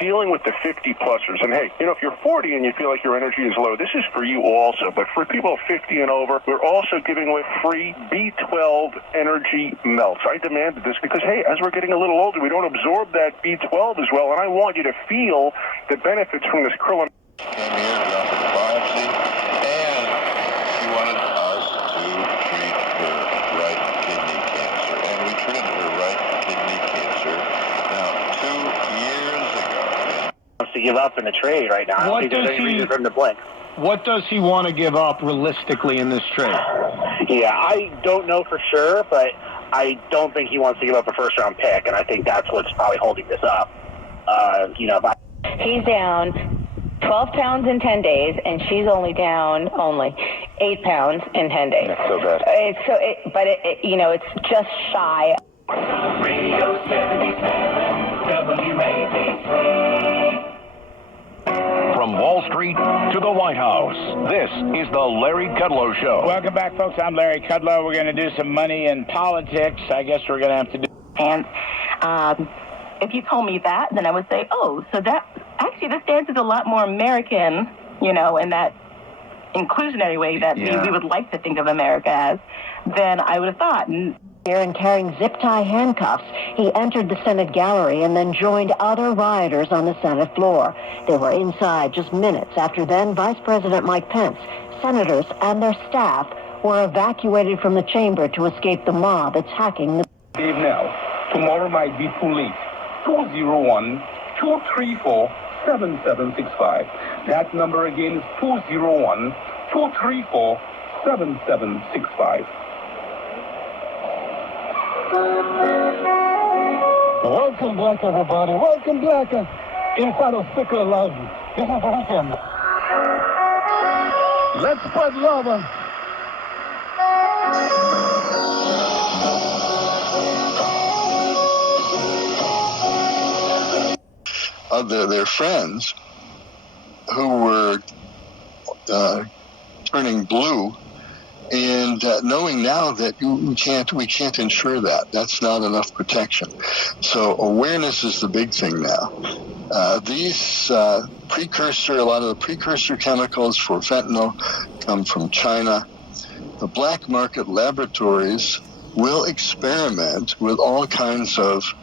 dealing with the 50-plussers. And hey, if you're 40 and you feel like your energy is low, this is for you also. But for people 50 and over, we're also giving away free B12 energy melts. I demanded this because, hey, as we're getting a little older, we don't absorb that B12 as well, and I want you to feel the benefits from this krill. Came here to offer the biopsy, and she wanted us to treat her right kidney cancer, and we treated her right kidney cancer now 2 years ago. He wants to give up in the trade right now. What does reason for him to blink. What does he want to give up realistically in this trade? Yeah, I don't know for sure, but I don't think he wants to give up a first-round pick, and I think that's what's probably holding this up. He's down 12 pounds in 10 days, and she's only down 8 pounds in 10 days. That's so bad. It's just shy. Radio 77, WABC. From Wall Street to the White House, this is the Larry Kudlow Show. Welcome back, folks. I'm Larry Kudlow. We're going to do some money and politics. I guess we're going to have to do... And if you told me that, then I would say, oh, so that... Actually, this dance is a lot more American, in that inclusionary way that we would like to think of America as, than I would have thought. And carrying zip-tie handcuffs, he entered the Senate gallery and then joined other rioters on the Senate floor. They were inside just minutes after then Vice President Mike Pence, senators, and their staff were evacuated from the chamber to escape the mob attacking the... Dave now, tomorrow might be too late. 201-234-7765. That number again is 201-234-7765. Welcome, Black, everybody. Welcome, Black. Inside of Sickle Love. This is the weekend. Let's spread love. Their friends who were turning blue, and knowing now that we can't ensure that. That's not enough protection. So awareness is the big thing now. These a lot of the precursor chemicals for fentanyl come from China. The black market laboratories will experiment with all kinds of...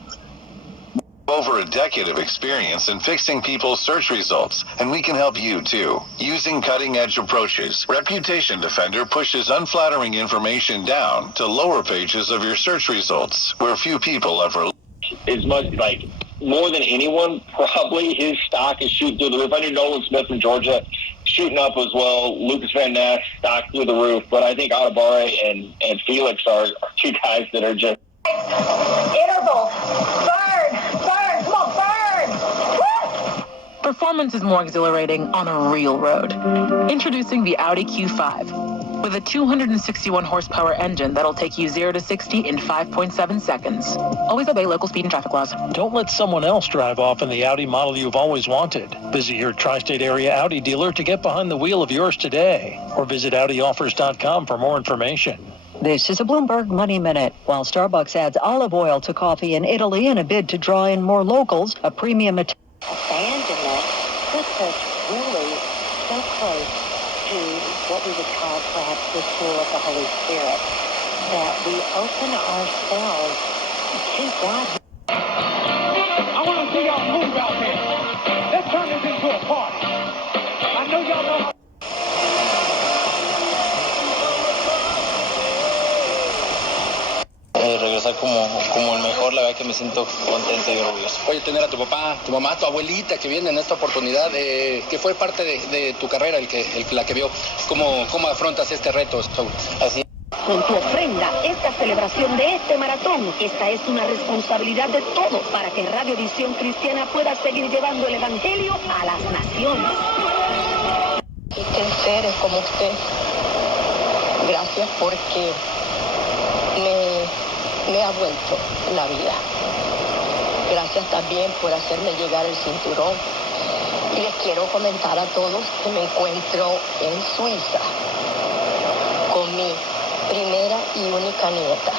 Over a decade of experience in fixing people's search results, and we can help you too. Using cutting-edge approaches, Reputation Defender pushes unflattering information down to lower pages of your search results, where few people ever... As much, more than anyone, probably his stock is shooting through the roof. I knew Nolan Smith from Georgia shooting up as well. Lucas Van Ness stock through the roof. But I think Atabare and Felix are two guys that are just... Interval. Burn. Come on, burn. Woo! Performance is more exhilarating on a real road. Introducing the Audi Q5. With a 261 horsepower engine that'll take you 0 to 60 in 5.7 seconds. Always obey local speed and traffic laws. Don't let someone else drive off in the Audi model you've always wanted. Visit your tri-state area Audi dealer to get behind the wheel of yours today. Or visit AudiOffers.com for more information. This is a Bloomberg Money Minute. While Starbucks adds olive oil to coffee in Italy in a bid to draw in more locals, a premium... Abandonment puts us really so close to what we would call perhaps the tool of the Holy Spirit, that we open ourselves to God. I want to see y'all move out there. Let's turn this into a party. I know y'all know how... Regresar como el mejor, la verdad que me siento contento y orgulloso. Oye, tener a tu papá, tu mamá, tu abuelita que viene en esta oportunidad, que fue parte de tu carrera, la que vio, ¿cómo afrontas este reto, Saúl? Así. Con tu ofrenda, esta celebración de este maratón, esta es una responsabilidad de todos para que Radio Visión Cristiana pueda seguir llevando el Evangelio a las naciones. Y crecer es como usted. Gracias porque me ha vuelto la vida. Gracias también por hacerme llegar el cinturón. Y les quiero comentar a todos que me encuentro en Suiza con mi primera y única nieta.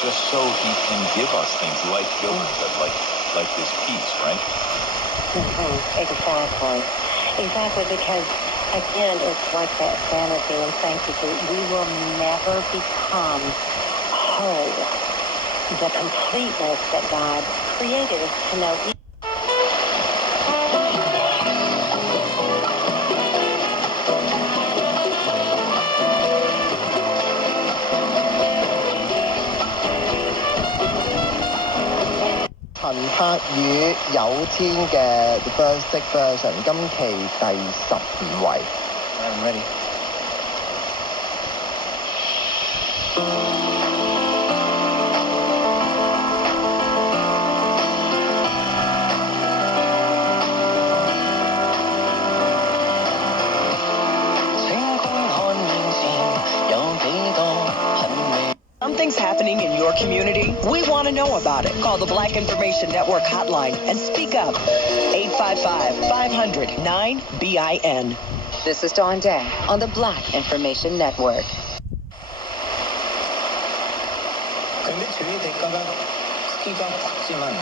Just so he can give us things like Gilbert said, like like this piece, right? Exactly, because again, it's like that vanity and saying people, we will never become whole. The completeness that God created us to know.陳柏宇有天嘅 The First Version 今期第15位。I'm ready. Something's happening in your community? We want to know about it. Call the Black Information Network hotline and speak up. 855-500-9BIN. This is Dawn Day on the Black Information Network. 근데 저희 대가가 크기가 작지만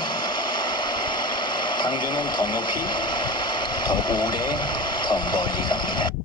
광주는 더 높이, 더 오래, 더 멀리 갑니다.